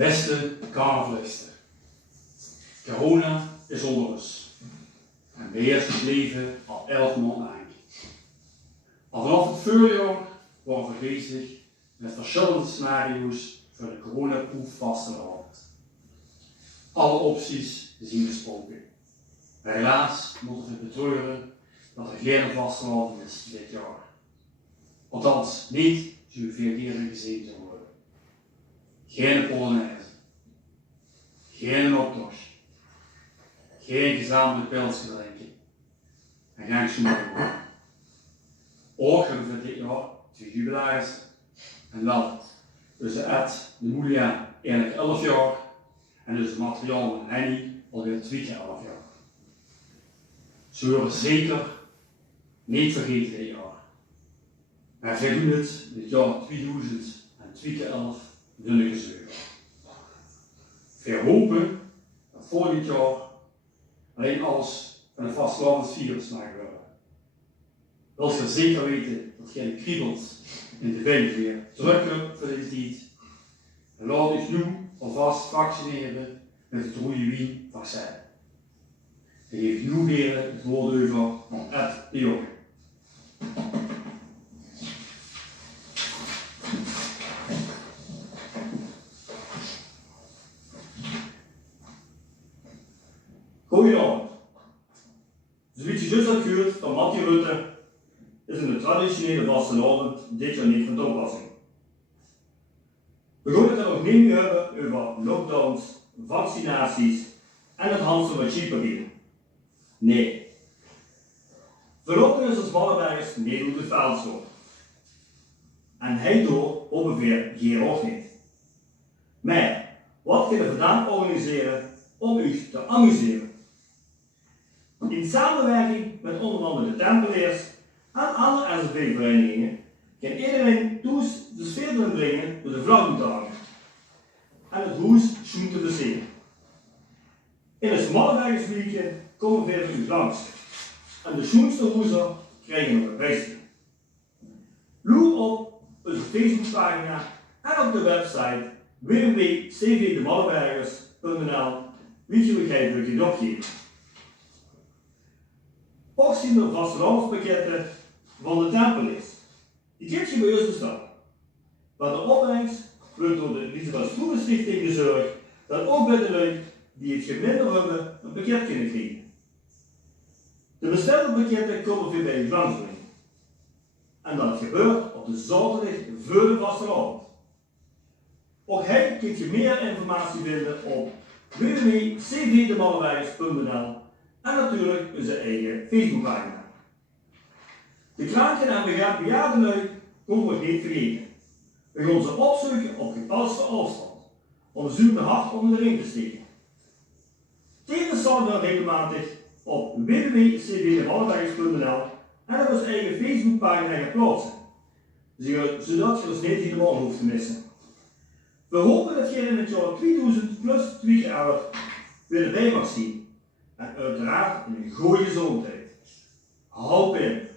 Beste carnavalisten, corona is onder ons en beheerst het leven al 11 maanden lang. Al vanaf het voorjaar worden we bezig met verschillende scenario's voor de coronaproef vastgehouden. Alle opties zijn besproken. Maar helaas moeten we betreuren dat er geen vastgehouden is dit jaar. Althans, niet zoveel keren gezeten worden. Geen polonaise, geen optocht, geen gezamenlijk pilsje drinken en geen snoeren. Ook hebben we dit jaar 2 jubilarissen. En dat tussen Ed, de Moelia, eigenlijk 11 jaar en dus het materiaal en Henny alweer 2 keer 11 jaar. Ze worden zeker niet vergeten dit jaar. Maar wij doen het in het jaar 2000 en 2 keer 11 dunneke zeuren. We hopen dat volgend jaar alleen alles van een vastlandend virus mag worden. Wil je zeker weten dat geen kriebelt in de benen weer terugkomt voor deze tijd, dan laat ik nu alvast vaccineren met het rode wien vaccin. Ik geef nu weer het woord over aan Ed de Jonge. Goedenavond. Zoals je juist hebt gehoord van Mattie Rutte, is een traditionele vastenavond dit jaar niet van toepassing. We gaan het er nog niet meer hebben over lockdowns, vaccinaties en het handelen van chippapier. Nee. Voorlopig is ons Mallebergers niet op het veld zo. En hij door ongeveer geen of niet. Maar wat kunnen we vandaan organiseren om u te amuseren? In samenwerking met onder andere de Tempeliers en andere SNV-verenigingen kan iedereen de sfeer erin brengen door de vlag te hangen en het huis schoon te versieren. In het Mallebergersweekend komen we voor u langs en de schoonste huizen krijgen nog een prijsje. Loer op onze Facebookpagina en op de website www.cvdemallebergers.nl wie je begrijpelijk kunt opgeven. Ook zien er vastelavondspakketten van de Tempeliers. Die kun je bij ons bestellen. Wat de opbrengst wordt door de Elisabeth Stichting gezorgd dat ook bij de lui die het minder hebben een pakket kunnen krijgen. De bestelde pakketten komen weer bij u langsbrengen. En dat gebeurt op de zaterdag voor de vastelavond. Ook hij kunt je meer informatie vinden op www.cvdemallebergers.nl en natuurlijk onze eigen Facebookpagina. De kranken en bejaardenlui komen we niet vergeten. We gaan ze opzoeken op gepaste afstand, om ze de hart onder de ring te steken. Tevens zal we regelmatig op www.cvdemallebergers.nl en op onze eigen Facebookpagina gaan plaatsen, zodat je ons niet helemaal hoeft te missen. We hopen dat je in het jaar 2000 plus 2 keer 11 weer erbij mag zien. En uiteraard in een goede gezondheid. Houd in!